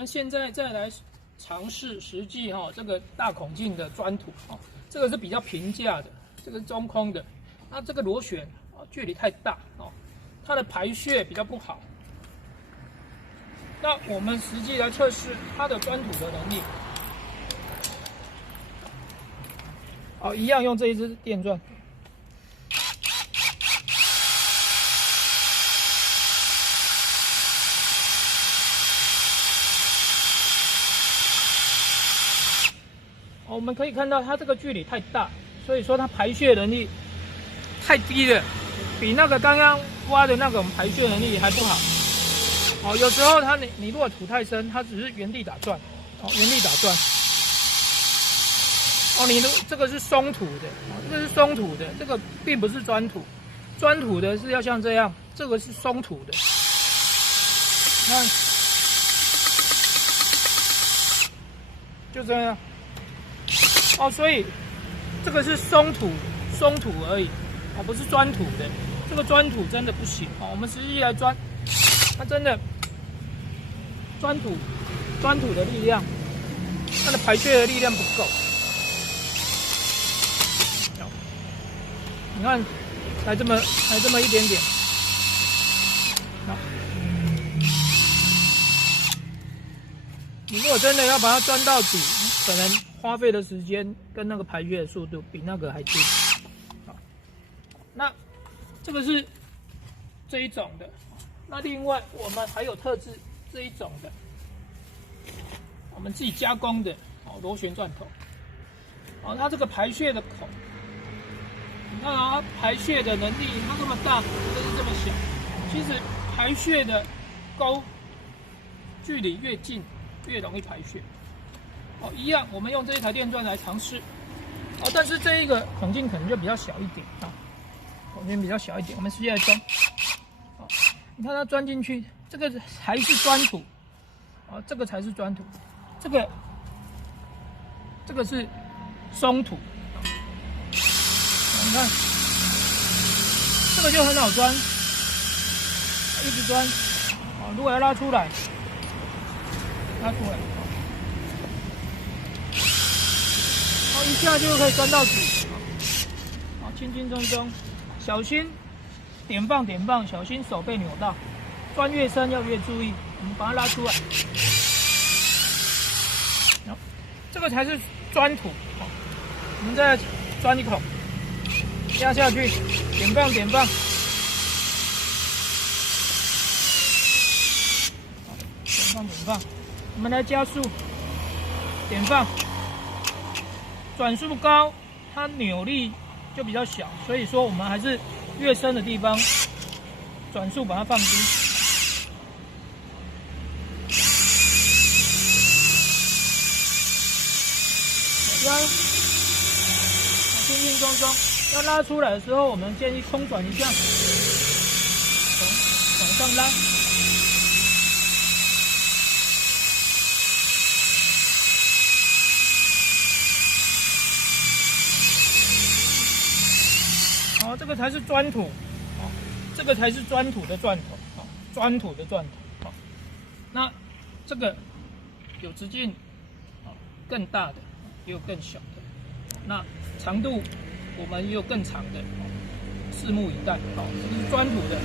们现在再来尝试实际这个大孔径的钻土这个是比较平价的，这个是中空的，那这个螺旋距离太大它的排屑比较不好。那我们实际来测试它的钻土的能力。一样用这一支电钻。我们可以看到它这个距离太大，所以说它排屑能力太低了，比那个刚刚挖的那种排屑能力还不好。有时候你如果土太深，它只是原地打转，原地打转。这个是松土的，这个是松土的，这个并不是钻土，钻土的是要像这样，这个是松土的。看，就这样。所以这个是松土而已，不是钻土的。这个钻土真的不行我们实际来钻，它真的钻土的力量，它的排屑的力量不够。你看，才这么一点点。你如果真的要把它钻到底，可能花费的时间跟那个排屑的速度比那个还低。那这个是这一种的。那另外我们还有特制这一种的，我们自己加工的螺旋钻头。它这个排屑的孔。你看它排屑的能力，它这么大，这是这么小。其实排屑的沟距离越近，越容易排屑。一样，我们用这一台电钻来尝试。但是这一个孔径可能就比较小一点孔径比较小一点。我们实际来钻。你看它钻进去，这个还是钻土。这个才是钻土，这个是松土。你看，这个就很好钻，一直钻。如果要拉出来，一下就可以钻到底。轻轻松松，小心点放，小心手被扭到。钻越深要越注意，我们把它拉出来。这个才是钻土。我们再钻一孔。压下去，点放，我们来加速，点放，转速高，它扭力就比较小，所以说我们还是越深的地方，转速把它放低。轻轻松松。要拉出来的时候，我们建议空转一下，往上拉。这个才是钻土，这个才是钻土的钻头，钻土的钻头。那这个有直径更大的，也有更小的。那长度。我们也有更长的，拭目以待。这个是钻土的。